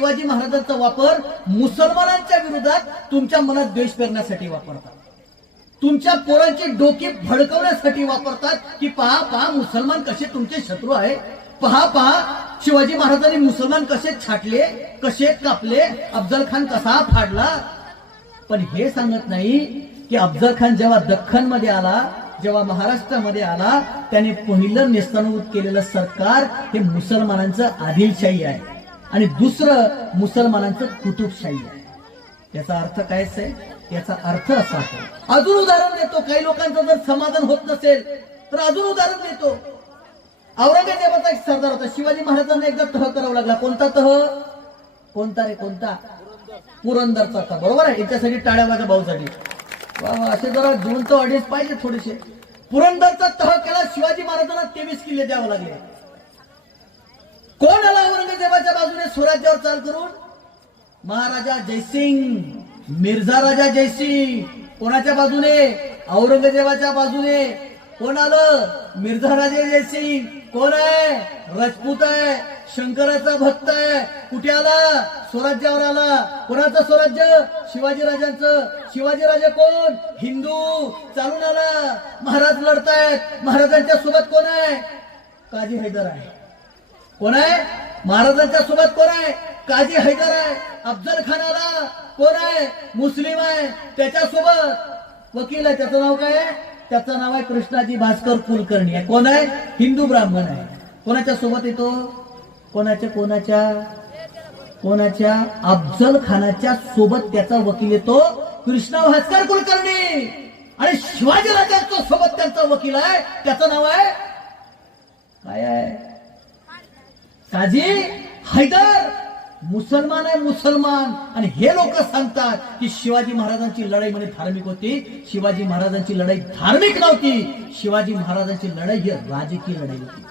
शिवाजी महाराजांचा वापर मुसलमानांच्या विरोधात तुमच्या मनात द्वेष पेरण्यासाठी वापरतात, तुमच्या पोरांची डोकी भडकवण्यासाठी वापरतात की पहा पहा मुसलमान कसे तुमचे शत्रू आहे, पहा पहा शिवाजी महाराजांनी मुसलमान कसे छाटले, कसे कापले, अफजल खान कसा फाडला. पण हे सांगत नाही की अफजल खान जेव्हा दख्खन मध्ये आला, जेव्हा महाराष्ट्रामध्ये आला, त्याने पहिलं नेस्तनाबूत केलेलं सरकार हे मुसलमानांचं आदिलशाही आहे आणि दुसरं मुसलमानांचं कुतुबशाही आहे. याचा अर्थ काय आहे? याचा अर्थ असा आहे, अजून उदाहरण देतो. काही लोकांचं जर समाधान होत नसेल तर अजून उदाहरण देतो. औरंगजेबाचा एक सरदार होता, शिवाजी महाराजांना एकदा तह करावा लागला. कोणता तह? कोणता रे? कोणता? पुरंदरचा तह. बरोबर आहे. याच्यासाठी टाळ्या माझ्या भाऊसाठी. असे जरा जिवंत ऑडियन्स पाहिजे थोडेसे. पुरंदरचा तह केला. शिवाजी महाराजांना 23 किल्ले द्यावे लागले. कोण आला औरंगजेबाच्या बाजूने स्वराज्यावर चाल करून? महाराजा जयसिंग, मिर्झा राजा जयसिंग. कोणाच्या बाजूने? औरंगजेबाच्या बाजूने. कोण आलं? मिर्झा राजा जयसिंग. कोण आहे? राजपूत आहे, शंकराचा भक्त आहे. कुठे आला? स्वराज्यावर आला. कोणाचं स्वराज्य? शिवाजी राजांचं. शिवाजी राजा कोण? हिंदू. चालून आला. महाराज लढतायत. महाराजांच्या सोबत कोण आहे? काजी हैदर आहे. कोण आहे? महाराजांच्या सोबत कोण आहे? काजी हैदर आहे. अफजल खान आला. कोण आहे? मुस्लिम आहे. त्याच्यासोबत वकील आहे. त्याचं नाव काय आहे? त्याचं नाव आहे कृष्णाजी भास्कर कुलकर्णी आहे. कोण आहे? हिंदू ब्राह्मण आहे. कोणाच्या सोबत येतो? कोणाच्या? अफजल खानाच्या सोबत त्याचा वकील येतो कृष्णा भास्कर कुलकर्णी. आणि शिवाजी राजांच्या सोबत त्यांचा वकील आहे. त्याचं नाव आहे काय आहे? काजी हैदर. मुसलमान आहे, मुसलमान. आणि हे लोक सांगतात की शिवाजी महाराजांची लढाई म्हणे धार्मिक होती. शिवाजी महाराजांची लढाई धार्मिक नव्हती. शिवाजी महाराजांची लढाई ही राजकीय लढाई होती.